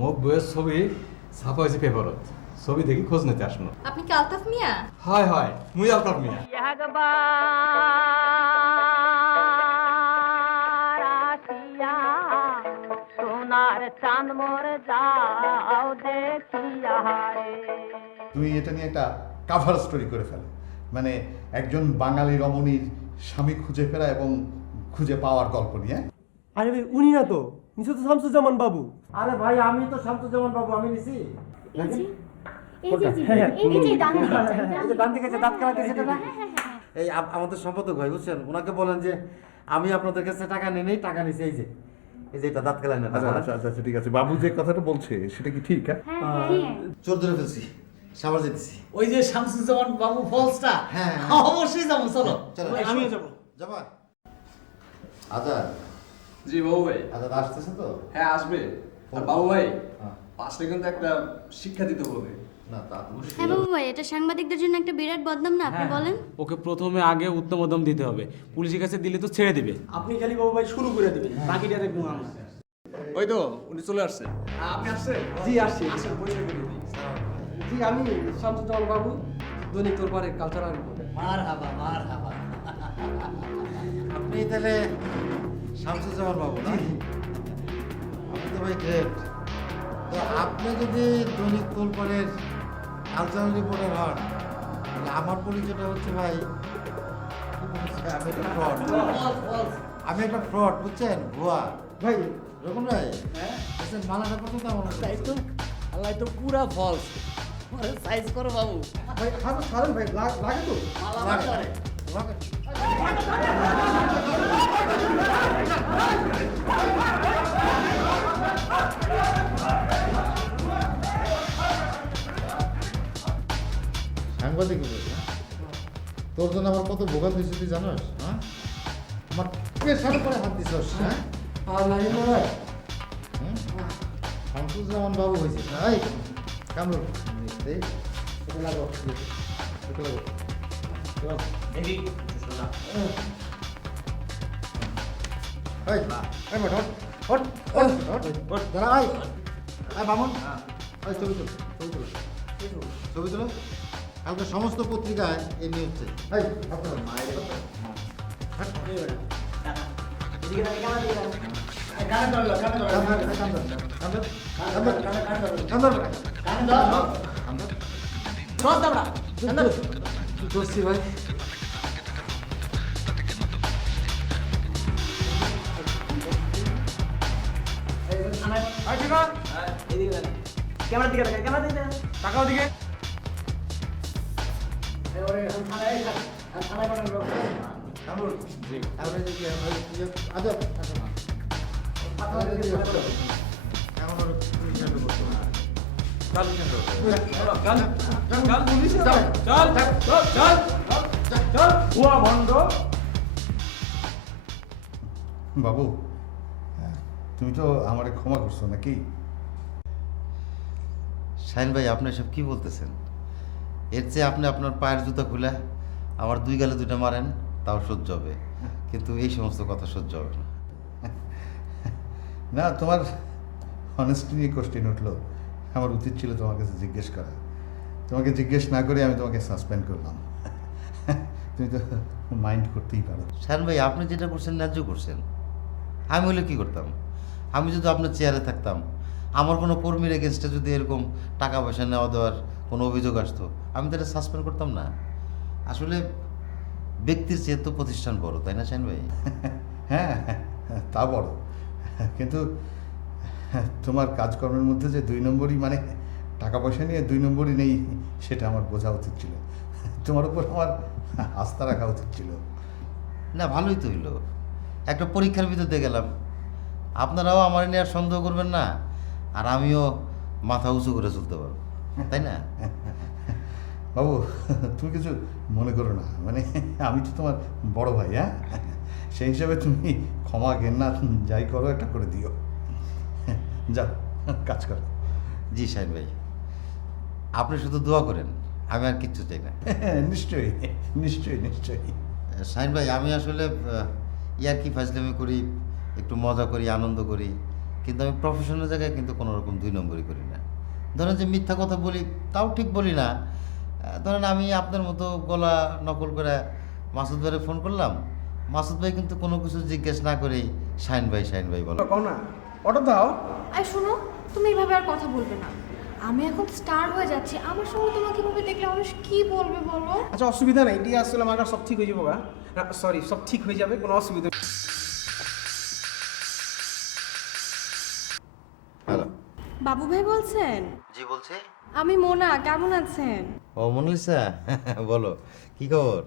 মোক বইয়ের ছবি ছাপা হয়েছে পেপারত ছবি দেখি খোঁজ নিতে আসলো। আপনি কি আলতাফ মিয়া? হয় হয় মুই আলতাফ মিয়া। তুমি এটা নিয়ে একটা কাভার স্টোরি করে ফেলো, মানে একজন বাঙালি রমণীর স্বামী খুঁজে ফেরা এবং খুঁজে পাওয়ার গল্প নিয়ে। আরে ভাই উনি না তো, নিশ্চয় তো শামসুজ্জামান বাবু। আরে ভাই আমি তো শামসুজ্জামান বাবু, আমি নিছি। এই আমাদের সম্পাদক ভাই বুঝছেন, ওনাকে বলেন যে আমি আপনাদের কাছে টাকা নিয়ে নেই, টাকা নিছি। এই যে এটা দাঁত কেলায় না। আচ্ছা আচ্ছা ঠিক আছে, বাবু যে কথাটা বলছে সেটা কি ঠিক? চোর ধরে ফেলছি, সাবার যেতেছি। ওই যে শামসুজ্জামান বাবু ফলসটা, হ্যাঁ অবশ্যই যাবো, চলো। আমিও যাবো। যাবা? আচ্ছা জি বাবু ভাই। আচ্ছা আসতেছে তো? হ্যাঁ আসবে। আর বাবু ভাই হ্যাঁ। পাশে কিন্তু একটা শিক্ষা দিতে হবে। না তা তো হ্যাঁ বাবু ভাই, এটা সাংবাদিকদের জন্য একটা বিরাট বদনাম না, আপনি বলেন। ওকে প্রথমে আগে উত্তম মধ্যম দিতে হবে, পুলিশের কাছে দিলে তো ছেড়ে দিবে। আপনি খালি বাবু ভাই শুরু করে দেবেন, বাকিটা দেখবো আমরা। ওই তো উনি চলে আসছে। আপনি আসছেন? জি আসছি। জি আমি শামসুজ্জামান বাবু, দৈনিক তোরপাড়ের কালচারাল রিপোর্টার। মার হাবা। আপনি তাহলে শামসুজ্জামান বাবু না? আপনি তো ভাই গ্রেট। তো আপনি যদি দৈনিক তোলপাড়ের কালচারাল রিপোর্টার হন, তাহলে আমার পরিচয়টা হচ্ছে ভাই আমি একটা ফ্রড। আমি একটা ফ্রড, বুঝছেন? ভুয়া ভাই। রকম ভাই বুঝছেন, মালাটা পর্যন্ত আমার তাই তো, আল্লাহ তো পুরা ফলস। সাইজ করো বাবু। ভাই হাত ছাড়েন ভাই, লাগে তো। মালা মারতে সাংবাদিক বলছে, তোর জন্য আমার কত ভোগান দিয়েছি তুই জানোস? হ্যাঁ, আমার পেশার পরে হাত দিছস। হ্যাঁ আর লাগে না ভাই। শামসুজ্জামান বাবু হয়েছে তাই কামড় লাগো ছবি তুলো। কালকে সমস্ত পত্রিকায় এই নিউজে দোস্তি ভাই। ক্যামেরার দিকে দেখেন, ক্যামেরার দিকে দেখেন। টাকাও দিকে। থানায় পাঠানোর ব্যবস্থা। বাবু তুমি তো আমারে ক্ষমা করছো নাকি? শাহিন ভাই আপনি এসব কি বলতেছেন? এর চেয়ে আপনি আপনার পায়ের জুতা খুলে আমার দুই গালে দুইটা মারেন, তাও সহ্য হবে, কিন্তু এই সমস্ত কথা সহ্য হবে না। না, তোমার অনেস্টি নিয়ে কোশ্চেন উঠলো, আমার উচিত ছিল তোমার কাছে জিজ্ঞেস করা। তোমাকে জিজ্ঞেস না করে আমি তোমাকে সাসপেন্ড করলাম। তুমি তো মাইন্ড করতেই পারো। শাহিন ভাই আপনি যেটা করছেন ন্যায্য করছেন। আমি হলে কি করতাম? আমি যদি আপনার চেয়ারে থাকতাম, আমার কোনো কর্মীর এগেনস্টে যদি এরকম টাকা পয়সা নেওয়া দেওয়ার কোনো অভিযোগ আসতো, আমি তো এটা সাসপেন্ড করতাম না। আসলে ব্যক্তির চেয়ে তো প্রতিষ্ঠান বড়, তাই না শাহিন ভাই? হ্যাঁ, তা বড়, কিন্তু তোমার কাজকর্মের মধ্যে যে 2 নম্বরই, মানে টাকা পয়সা নিয়ে 2 নম্বরই নেই, সেটা আমার বোঝা উচিত ছিল। তোমার উপর আমার আস্থা রাখা উচিত ছিল। না, ভালোই তো হইলো, একটা পরীক্ষার ভিতর দিয়ে গেলাম। আপনারাও আমার নিয়ে আর সন্দেহ করবেন না, আর আমিও মাথা উঁচু করে চলতে পারবো, তাই না? বাবু, তুমি কিছু মনে করো না, মানে আমি তো তোমার বড় ভাই, হ্যাঁ, সেই হিসাবে তুমি ক্ষমা ঘেন্না যাই করো একটা করে দিও। যাও, কাজ করো। জি শাহিন ভাই, আপনি শুধু দোয়া করেন, আমি আর কিচ্ছু চাই না। নিশ্চয়ই, নিশ্চয়ই, নিশ্চয়ই। শাহিন ভাই, আমি আসলে ইয়ার্কি ফাজলামি করি, একটু মজা করি, আনন্দ করি, কিন্তু আমি প্রফেশনাল জায়গায় কিন্তু কোনো রকম 2 নম্বরই করি না। ধরেন যে মিথ্যা কথা বলি, তাও ঠিক বলি না। ধরেন আমি আপনার মতো গলা নকল করে মাসুদ ভাইরে ফোন করলাম, মাসুদ ভাই কিন্তু কোনো কিছু জিজ্ঞেস না করেই শাহিন ভাই বলো। কও না অটো দাও। আর শোনো, তুমি এইভাবে আর কথা বলবে না। আমি এখন স্টার হয়ে যাচ্ছি, আমার সঙ্গে তোমাকে এভাবে দেখলে মানুষ কি বলবে বলো? আচ্ছা অসুবিধা নাই, এটি আসলে আমার সব ঠিক হয়ে যাবো গা। সরি, সব ঠিক হয়ে যাবে, কোনো অসুবিধা। হ্যালো। বাবু ভাই বলছেন? জি বলছি। আমি মোনা, কেমন আছেন? ও মোনালিসা, বলো কি খবর?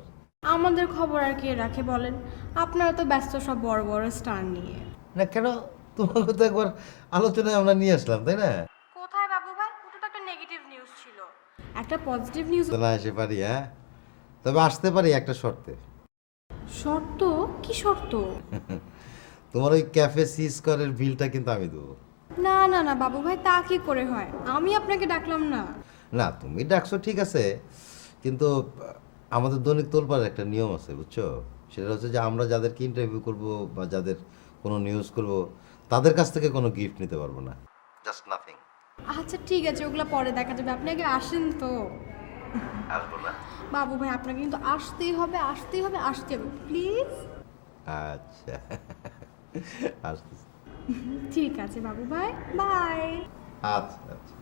আমাদের খবর আর কে রাখে বলেন? আপনারা তো ব্যস্ত সব বড় বড় স্টার নিয়ে। না কেন, তোমাকে তো একবার আলোচনায় আমরা নিয়ে আসলাম, তাই না? কোথায় বাবু ভাই? ওটা তো একটা নেগেটিভ নিউজ ছিল। একটা পজিটিভ নিউজ। তো না এসে পারি, হ্যাঁ, তবে আসতে পারি একটা শর্তে। শর্ত? কি শর্ত? তোমার ওই ক্যাফে সি স্কোয়ারের বিলটা কিন্তু আমি দেবো। না না না বাবু ভাই, তা কি করে হয়? আমি আপনাকে ডাকলাম না। না, তুমি ডাকছো ঠিক আছে, কিন্তু আমাদের দৈনিক তোলপাড়ের একটা নিয়ম আছে, বুঝছো? সেটা হচ্ছে যে আমরা যাদেরকে ইন্টারভিউ করব বা যাদের কোনো নিউজ করব, তাদের কাছ থেকে কোনো গিফট নিতে পারবো না, জাস্ট নাথিং। আচ্ছা ঠিক আছে, ওগুলো পরে দেখা যাবে। আপনি আগে আসেন তো। আসবো না? বাবু ভাই, আপনাকে কিন্তু আসতেই হবে, আসতেই হবে, আসতে হবে, প্লিজ। আচ্ছা, আসতেছি। ঠিক আছে বাবু ভাই, বাই। আচ্ছা আচ্ছা।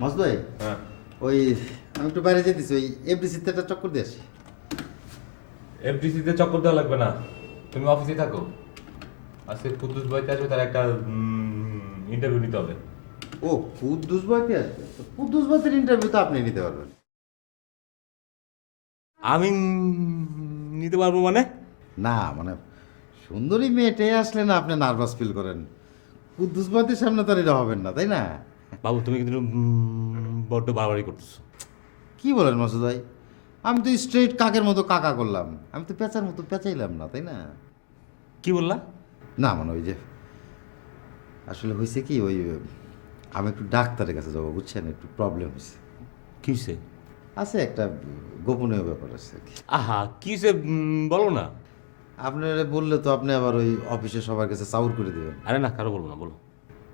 মাসুদ ভাই, হ্যাঁ, ওই আমি একটু বাইরে যেতেছি, ওই এফডিসিতে একটা চক্কর দিয়ে আসি। এফডিসিতে চক্কর দেওয়া লাগবে না, তুমি অফিসে থাকো। আজকে কুদ্দুস ভাইতে আসবে, তার একটা ইন্টারভিউ নিতে হবে। ও, কুদ্দুস ভাইকে আসবে? তো কুদ্দুস ভাইয়ের ইন্টারভিউ তো আপনি নিতে পারবেন। আমি নিতে পারবো মানে? না মানে, সুন্দরী মেয়েটে আসলে না আপনি নার্ভাস ফিল করেন, কুদ্দুস ভাইয়ের সামনে তো আর এটা হবেন না, তাই না? বাবু তুমি কিন্তু বড্ড বাড়াবাড়ি করতেছো। কি বলেন মাসুদ ভাই, আমি তো স্ট্রেট কাকের মতো কাকা করলাম, আমি তো পেঁচার মতো পেঁচাইলাম না, তাই না? কি বললা? না মানে ওই যে আসলে হয়েছে কি, ওই আমি একটু ডাক্তারের কাছে যাবো, বুঝছেন, একটু প্রবলেম হয়েছে। কি হয়েছে? আছে একটা গোপনীয় ব্যাপার আছে আর কি। আহা, কি হয়েছে বলো না। আপনারা বললে তো আপনি আবার ওই অফিসে সবার কাছে চাউর করে দেবেন। আরে না, কারো বলবো না, বলো।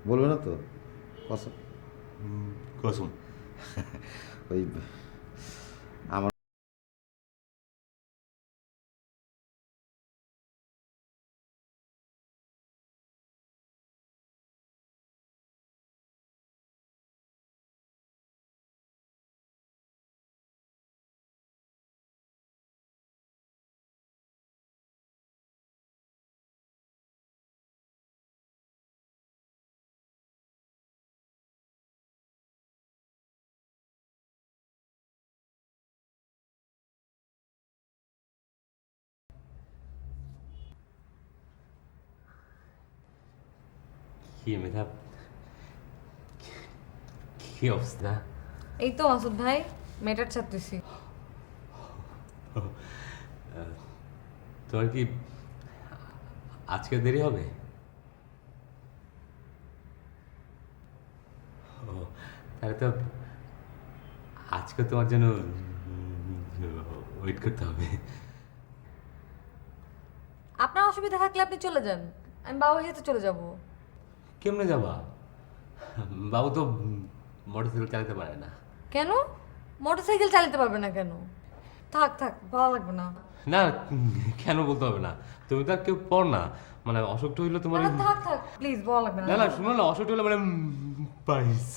বলবে না তো? কসম। কসম। ওই আমার কি মেধা, কি অবস্থা? এই তো মাসুদ ভাই, মেটার ছাড়তেছি। তোমার কি আজকে দেরি হবে? ও, তাহলে তো আজকে তোমার জন্য ওয়েট করতে হবে। আপনারা অসুবিধা থাকলে আপনি চলে যান, আমি বাবার সাথে চলে যাব। কেমনে যাবা? বাবু তো মোটরসাইকেল চালাতে পারে না। কেন মোটরসাইকেল চালাতে পারবে না কেন? থাক থাক, ভালো লাগবে না। না, কেন বলতে হবে না, তুমি তো আর কেউ পড় না, মানে অসুখটা হইলো তোমার। না, থাক থাক প্লিজ, ভালো লাগবে না। না না, শুনো না, অসুখটা হইলো মানে পাইস।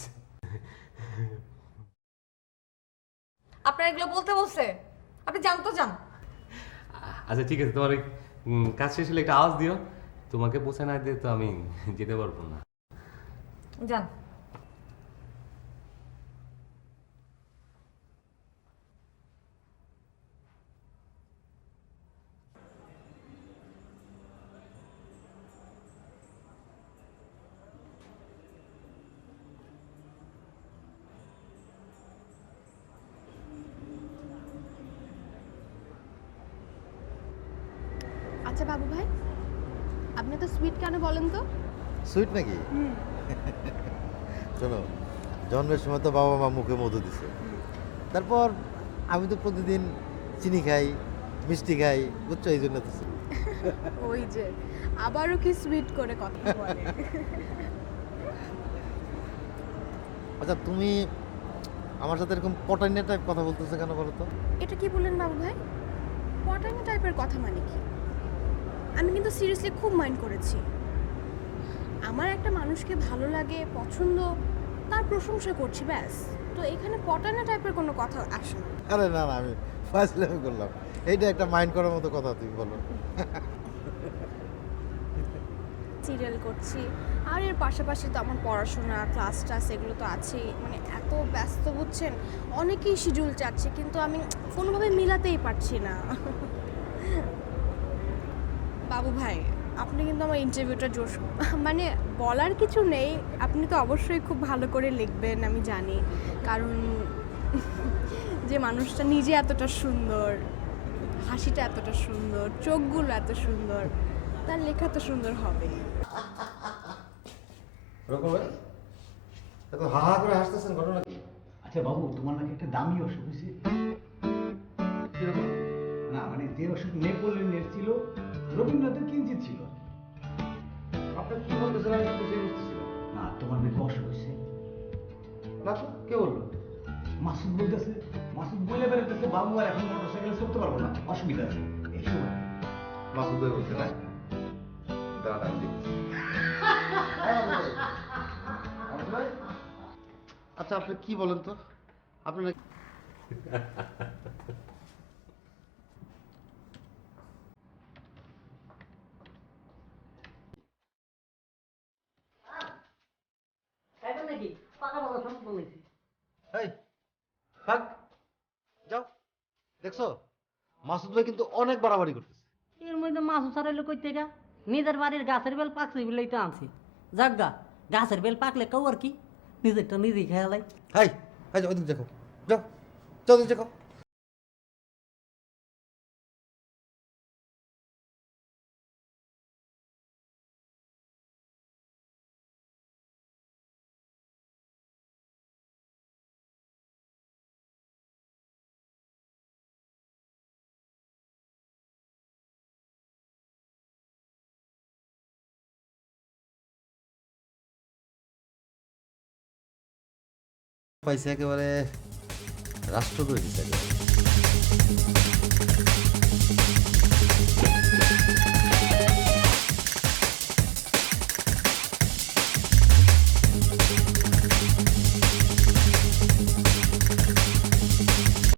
আপনার এগুলো বলতে বলছে, আপনি যান তো যান। আচ্ছা ঠিক আছে, তোমার ওই কাজ শেষ হলে একটা আওয়াজ দিও। তোমাকে পৌঁছে না দিয়ে তো আমি যেতে পারবো না। যান। আচ্ছা বাবু ভাই, আপনি তো সুইট কেন বলেন তো? সুইট নাকি? শোনো, জন্মের সময় তো বাবা মা মুখে মধু দিছে, তারপর আমি তো প্রতিদিন চিনি খাই, মিষ্টি খাই, বুঝছো, এই জন্য তো sweet। ওই যে আবারও কি সুইট করে কথা বলে। আচ্ছা, তুমি আমার সাথে এরকম পটাইনা টাইপ কথা বলতেছো কেন বলো তো? এটা কি বললেন বাবু ভাই? পটানো টাইপের কথা মানে কি? আমি কিন্তু সিরিয়াসলি খুব মাইন্ড করেছি। আমার একটা মানুষকে ভালো লাগে, পছন্দ, তার প্রশংসা করছি, ব্যাস। তো এখানে পটানো টাইপের কোনো কথা আসে না। আরে না না, আমি ফাজলামি করলাম, এইটা একটা মাইন্ড করার মতো কথা, তুমি বলো। সিরিয়াল করছি, আর এর পাশাপাশি তো আমার পড়াশোনা, ক্লাস টাস এগুলো তো আছেই। মানে এত ব্যস্ত বুঝছেন, অনেকেই শিডিউল চাচ্ছে, কিন্তু আমি কোনোভাবে মিলাতেই পারছি না। বাবু ভাই, আপনি কিন্তু আমার ইন্টারভিউটা জোশ, মানে বলার কিছু নেই, আপনি তো অবশ্যই খুব ভালো করে লিখবেন আমি জানি, কারণ যে মানুষটা নিজে এতটা সুন্দর, হাসিটা এতটা সুন্দর, চোখগুলো এত সুন্দর, তার লেখা তো সুন্দর হবে। এত হা হা করে হাসতেছেন, ঘটনা কি? আচ্ছা বাবু, তোমার নাকি একটা দামি অসুখ হয়েছে। কিরকম? না মানে যে অসুখ নেপোলিয়নের ছিল, রবীন্দ্রনাথের কিঞ্চিত ছিল। আপনার কি বলতেছেন আমি তো বুঝে বুঝতেছিলাম না, তোমার নাকি অসুখ হয়েছে। না তো, কে বললো? মাসুদ বলতেছে, মাসুদ বলে বেড়াতেছে বাবু আর এখন মোটরসাইকেলে চড়তে পারবো না, অসুবিধা আছে এইসব। মাসুদ ভাই বলছে না? দাঁড়ান, আমি দেখছি। আচ্ছা, আপনি কি বলেন তো, আপনি নাকি এই, থাক, যাও। দেখছো, মাসুদ ভাই কিন্তু অনেক বাড়াবাড়ি করতেছে। এর মধ্যে মাছ ছাড়াইলো কই থেকে? নিজের বাড়ির গাছের বেল পাকছে বলেই তো আনছি। যাজ্ঞা, গাছের বেল পাকলে কেউ আর কি, নিজেরটা নিজেই খেয়ালাই। হাই হাই, যাও ওদিকে দেখো, যাও যাও, ওদিকে দেখো। পাইছে একেবারে রাষ্ট্র করে দিচ্ছে একেবারে।